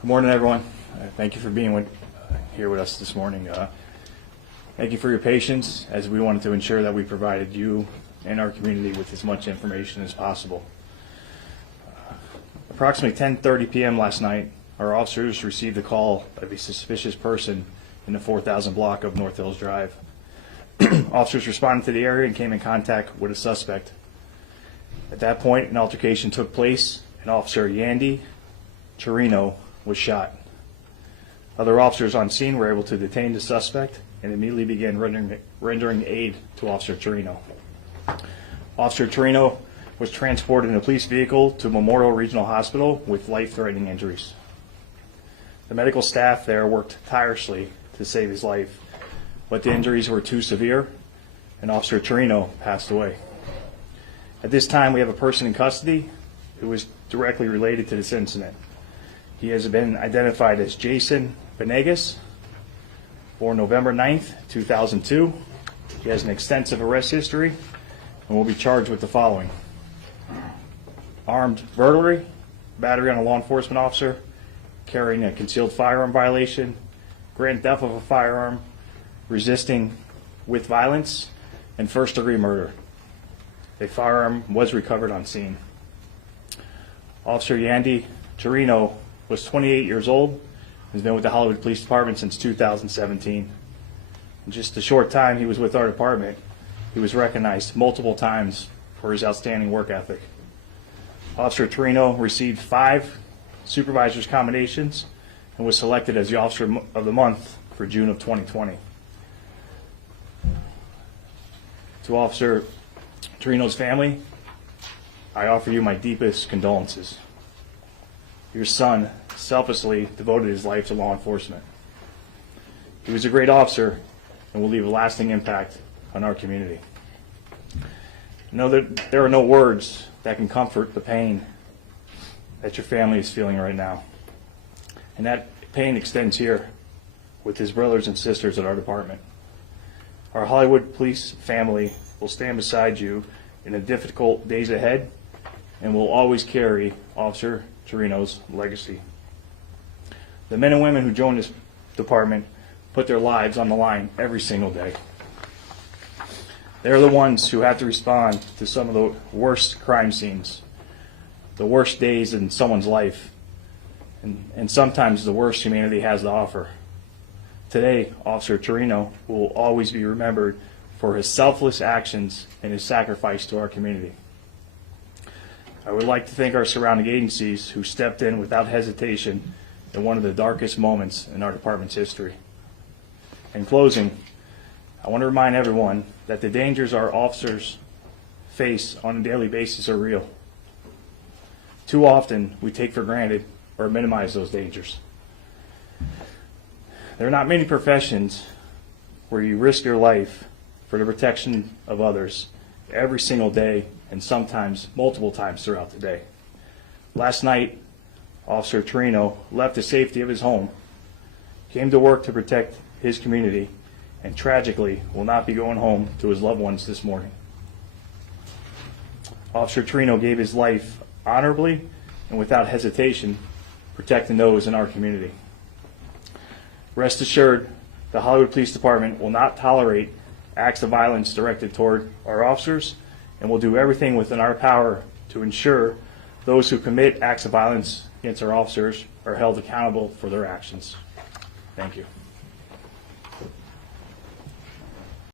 Good morning, everyone. Thank you for being here with us this morning. Thank you for your patience, as we wanted to ensure that we provided you and our community with as much information as possible. Approximately 10:30 p.m. last night, our officers received a call of a suspicious person in the 4000 block of North Hills Drive. Officers responded to the area and came in contact with a suspect. At that point, an altercation took place, and Officer Yandy Chirino was shot. Other officers on scene were able to detain the suspect and immediately began rendering aid to Officer Chirino. Officer Chirino was transported in a police vehicle to Memorial Regional Hospital with life-threatening injuries. The medical staff there worked tirelessly to save his life, but the injuries were too severe, and Officer Chirino passed away. At this time, we have a person in custody who is directly related to this incident. He has been identified as Jason Venegas, born November 9th, 2002. He has an extensive arrest history and will be charged with the following: armed burglary, battery on a law enforcement officer, carrying a concealed firearm violation, grand theft of a firearm, resisting with violence, and first-degree murder. A firearm was recovered on scene. Officer Yandy Chirino was 28 years old, has been with the Hollywood Police Department since 2017. In just a short time he was with our department, he was recognized multiple times for his outstanding work ethic. Officer Chirino received 5 supervisors' commendations and was selected as the Officer of the Month for June of 2020. To Officer Chirino's family, I offer you my deepest condolences. Your son selflessly devoted his life to law enforcement. He was a great officer and will leave a lasting impact on our community. I know that there are no words that can comfort the pain that your family is feeling right now. And that pain extends here with his brothers and sisters at our department. Our Hollywood Police family will stand beside you in the difficult days ahead and will always carry Officer Chirino's legacy. The men and women who join this department put their lives on the line every single day. They're the ones who have to respond to some of the worst crime scenes, the worst days in someone's life, and sometimes the worst humanity has to offer. Today, Officer Chirino will always be remembered for his selfless actions and his sacrifice to our community. I would like to thank our surrounding agencies who stepped in without hesitation in one of the darkest moments in our department's history. In closing, I want to remind everyone that the dangers our officers face on a daily basis are real. Too often, we take for granted or minimize those dangers. There are not many professions where you risk your life for the protection of others every single day, and sometimes multiple times throughout the day. Last night, Officer Chirino left the safety of his home, came to work to protect his community, and tragically will not be going home to his loved ones this morning. Officer Chirino gave his life honorably and without hesitation, protecting those in our community. Rest assured, the Hollywood Police Department will not tolerate acts of violence directed toward our officers, and will do everything within our power to ensure those who commit acts of violence against our officers are held accountable for their actions. Thank you.